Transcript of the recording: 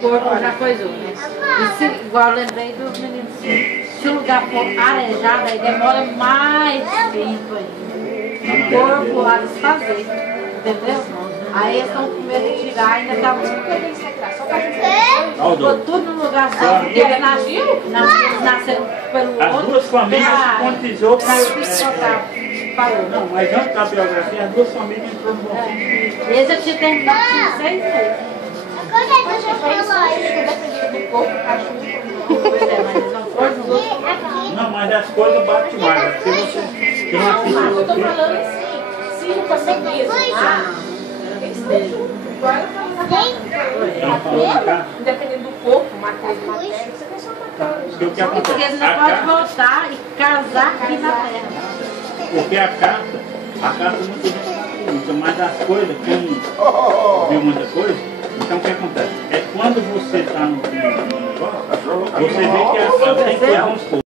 Corpo já coisou, né? E se, igual eu lembrei dos meninos, se o lugar for arejado, aí demora mais tempo ainda. O corpo a desfazer, entendeu? Aí eles estão com medo de tirar, ainda tá muito. Ficou tudo no lugar certo, porque eles nasceram pelo outro. As duas famílias se contizou Parou. Não, mas antes da biografia, as duas famílias entrou no conflito. Esse eu tinha terminado com 6 meses. Não, mas as coisas batem mais. Se você tem uma ficha. Eu estou falando assim, se não conseguir mesmo, eles estão juntos. Agora independente do corpo, matéria, você tem só matéria. O que acontece? Porque você não pode voltar e casar aqui na terra. Porque a carta muita gente pergunta, mas as coisas, quem viu muita coisa, então o que acontece? É quando você está no negócio, você vê que tem coisas